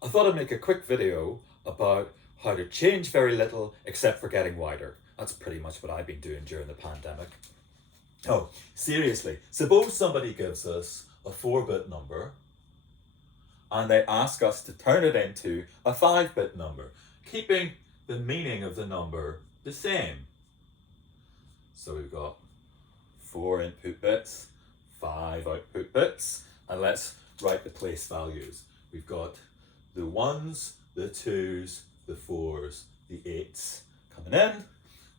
I thought I'd make a quick video about how to change very little except for getting wider. That's pretty much what I've been doing during the pandemic. Oh, seriously, suppose somebody gives us a 4-bit number and they ask us to turn it into a 5-bit number, keeping the meaning of the number the same. So we've got 4 input bits, 5 output bits, and let's write the place values. We've got the 1s, the 2s, the 4s, the 8s coming in,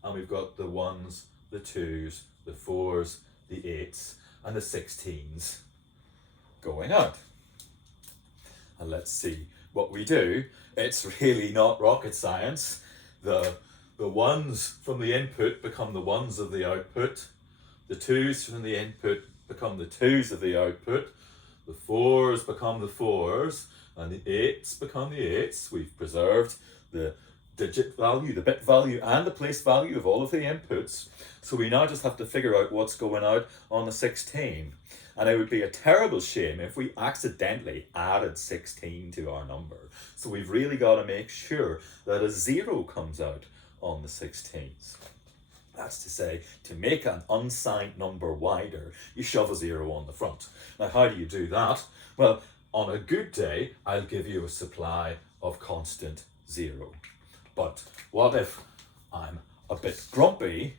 and we've got the 1s, the 2s, the 4s, the 8s, and the 16s going out. And let's see what we do. It's really not rocket science. The 1s from the input become the 1s of the output. The 2s from the input become the 2s of the output. The 4s become the 4s, and the 8s become the 8s. We've preserved the digit value, the bit value, and the place value of all of the inputs. So we now just have to figure out what's going out on the 16. And it would be a terrible shame if we accidentally added 16 to our number. So we've really got to make sure that a 0 comes out on the 16s. That's to say, to make an unsigned number wider, you shove a 0 on the front. Now, how do you do that? Well, on a good day, I'll give you a supply of constant 0. But what if I'm a bit grumpy?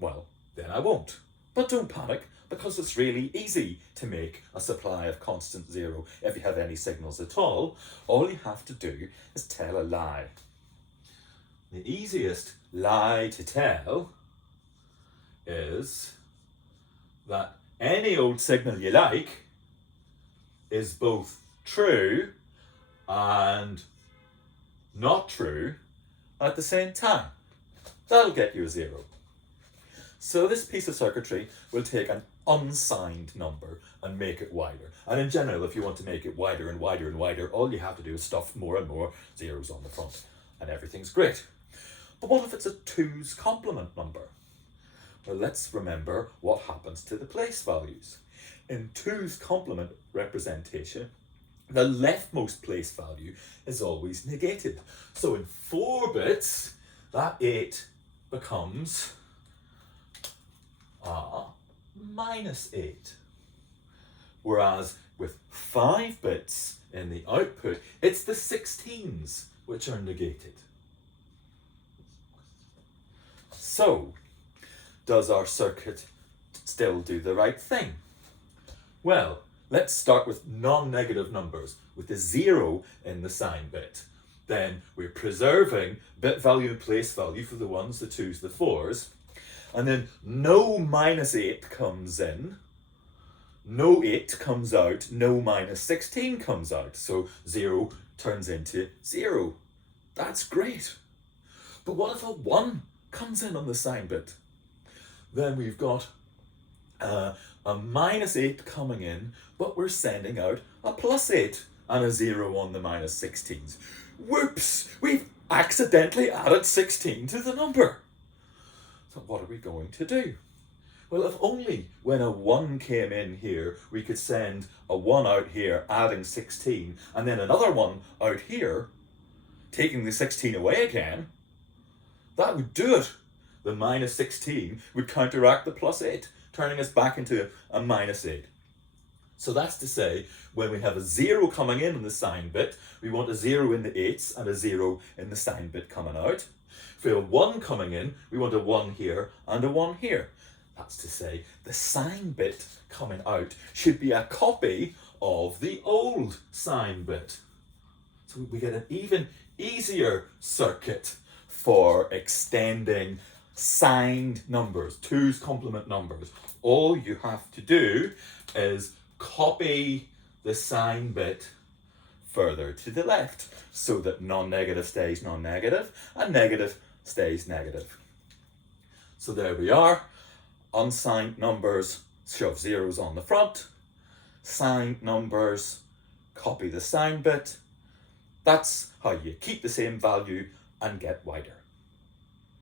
Well, then I won't. But don't panic, because it's really easy to make a supply of constant 0 if you have any signals at all. All you have to do is tell a lie. The easiest lie to tell is that any old signal you like is both true and not true at the same time. That'll get you a 0. So this piece of circuitry will take an unsigned number and make it wider. And in general, if you want to make it wider and wider and wider, all you have to do is stuff more and more zeros on the front, and everything's great. But what if it's a 2's complement number? Well, let's remember what happens to the place values. In 2's complement representation, the leftmost place value is always negated. So in 4 bits, that 8 becomes -8. Whereas with 5 bits in the output, it's the 16s which are negated. So, does our circuit still do the right thing? Well, let's start with non-negative numbers, with the 0 in the sign bit. Then we're preserving bit value and place value for the 1s, the 2s, the 4s. And then no -8 comes in, no 8 comes out, no -16 comes out. So 0 turns into 0. That's great. But what if a 1 comes in on the sign bit? Then we've got a -8 coming in, but we're sending out a +8 and a 0 on the -16s. Whoops! We've accidentally added 16 to the number. So what are we going to do? Well, if only when a 1 came in here, we could send a 1 out here, adding 16, and then another 1 out here, taking the 16 away again, that would do it. The -16 would counteract the +8, turning us back into a -8. So that's to say, when we have a 0 coming in the sign bit, we want a 0 in the 8s and a 0 in the sign bit coming out. If we have a 1 coming in, we want a 1 here and a 1 here. That's to say, the sign bit coming out should be a copy of the old sign bit. So we get an even easier circuit for extending signed numbers, 2's complement numbers. All you have to do is copy the sign bit further to the left so that non-negative stays non-negative and negative stays negative. So there we are. Unsigned numbers shove 0s on the front. Signed numbers copy the sign bit. That's how you keep the same value and get wider.